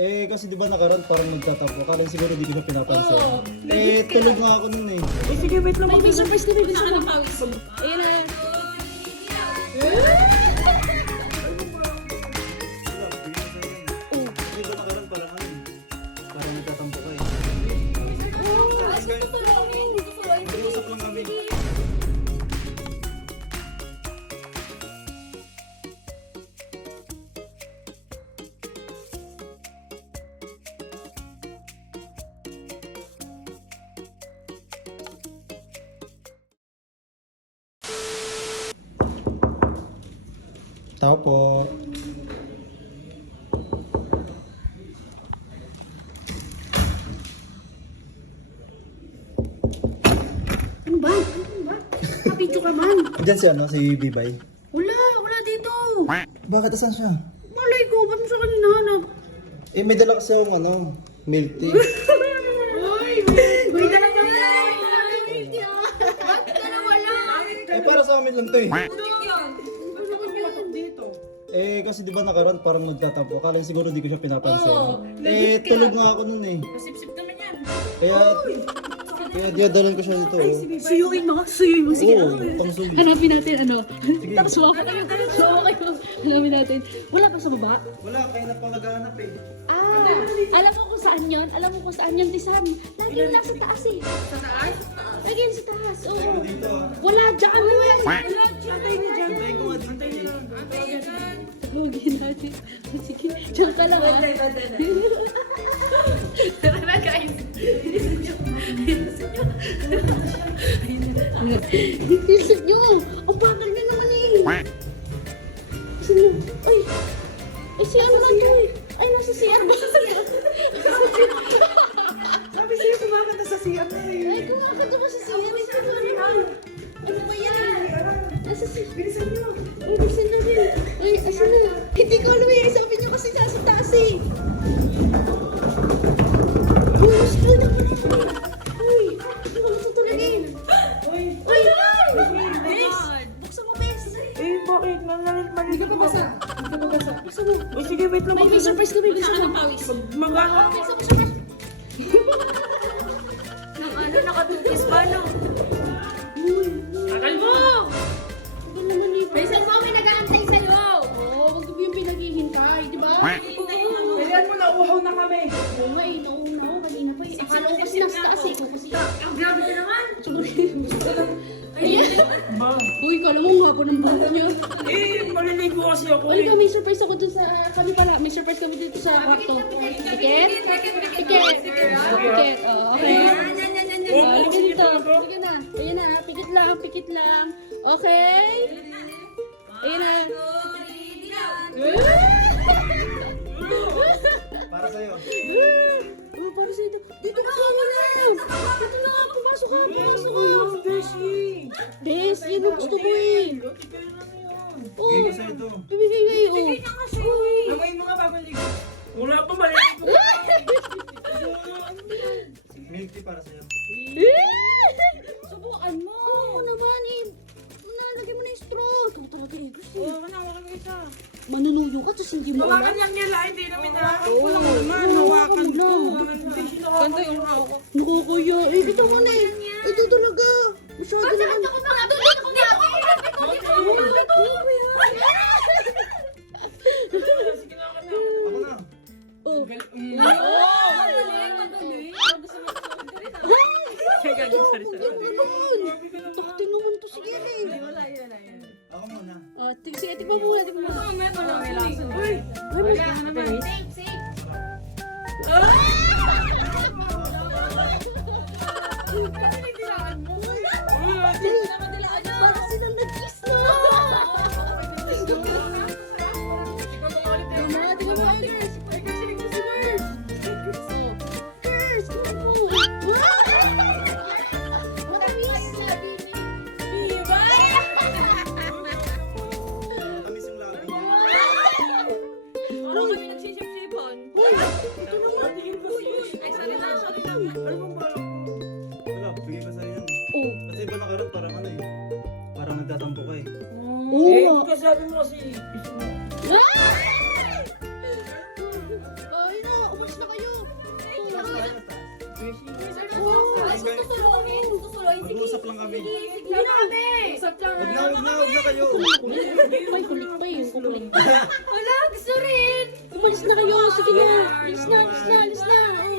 Kasi di ba nakaraan parang nagtatampo. Kala siguro di ko siya pinapansin. Tulog nga ako nun eh. Sige, wait lang. May surprise kami. May surprise. Ayun na. Di ba nakaraan parang ano eh. Parang nagtatampo ka eh. Mag-usap lang kami. Tao po. Ano ba? Kapidyo ka man. Diyan si si Bibay. Wala dito. Bakit asan siya? Malay ko, ba't mo sa kanya nahanap? May dala kasi yung milk tea. May dala ka wala. Ba't ka na wala? Para sa amin lang to eh. Dito. Kasi di ba nakaraan parang nagtatampo. Kala siguro di ko siya pinapansin. Tulog nga ako nun eh. Masip-sip naman yan. Kaya dinadalan ko siya dito. Suyuin mo. Sige. Oo, pangsugi. Hanapin natin, ano? Sige. Tapos suwa kayo. Hanapin natin. Wala pa sa baba? Wala, kaya na pang naghahanap eh. Alam mo kung saan yun? Alam mo kung saan yun, Tisan? Lagi yun nasa taas eh. Sa taas? Lagi yun sa taas, oo. Dito ah. Wala, dyan ano yan? Antay niya dyan. Antay niya lang. Lugi natin. Sige, dyan ka lang ah. Tara na guys. Bilisan nyo. Ang bagal na naman eh. Bilisan nyo. Ay, si ano na to eh. Ay, nasa CR ba? Sabi sa'yo, kumakanta nasa CR na eh. Ay, kumakanta ba sa CR? Ano ba yan? Nasa CR. Bilisan niyo. Ay, bilisan natin. Ay, asan na? Hindi ko alam eh. Sabi niyo kasi nasa taas eh. Bumas ko na pala ito eh. Uy, bumas na talaga eh. Uy. Uy, Bes! Buksan mo, Bes! Bakit? Malilit mo. Buksan mo. Uy, sige, wait lang. May surprise kami. Buksan mo. Magkano? Buksan mo, surprise. Nakatupis pa, no? Tagal mo! Tagal naman eh. Bisan mo, may nag-aantay sa'yo! Oo, wag mo yung pinaghihintay, di ba? Kailan mo nauuhaw na kami? Oo nga eh, nauna ako kanina pa eh. Kasi focus na sa taas eh. Focus na. Ang grabe ka naman! Sorry. Uy, kala mo nga po ng buho niyo. Maliligo kasi ako Uy, may surprise ako dun sa... Kami pala, may surprise kami dito sa kwarto. Ticket? Ticket. Oh, okay. Halika dito. Halika na. Ayan na, pikit lang. Okay? Ayan na. Para sa'yo. Oh, para sa'yo. Dito na ka wala. Dito na ka. Pumasok ka. Bes, yan ang gusto ko eh. Oh, Bigay ko sa'yo to. bibigay kayo. Lamayin mo nga babaligo. Wala pa maliligo. Milk tea para sa'yo. Subukan mo. Oo naman eh. Nalagay mo na yung straw. Ikaw talaga eh. Gusto eh. Hawakan mo isa. Manunuyo ka, tapos hindi mo Hawakan alam. lang nila, hindi namin hawakan ko lang naman. Hawakan ko. Ganda yung hawak. Naku, kuya. Eh, dito mo na eh. Ito talaga. Masyado naman. Ako mga doon! Hindi ako! Ako na. Oh. Takti naman to. Sige eh. Ako muna. Oh, sige, tikman mo muna. Tikman mo. Safe, safe! Parang silang nag-kiss na. Tingnan mo, Girls. Oh. Girls, tingnan mo. Matamis. Matamis yung labi niya. Parang kami nagsisip-sipan. Hoy, ito naman. Ay, sorry na. Wala, bigay ko sa'yo yan. Oh. Kasi iba nakaraan parang ano eh. Parang nagtatampo ka eh. Oo. Sabi mo kasi, Ay, no. Mag-uusap lang kami. Sige na kami. Usap lang. Huwag na kayo. Ay, kulit pa yun. Kulit. Wala, gusto rin. Umalis na kayo. Sige na. Alis na.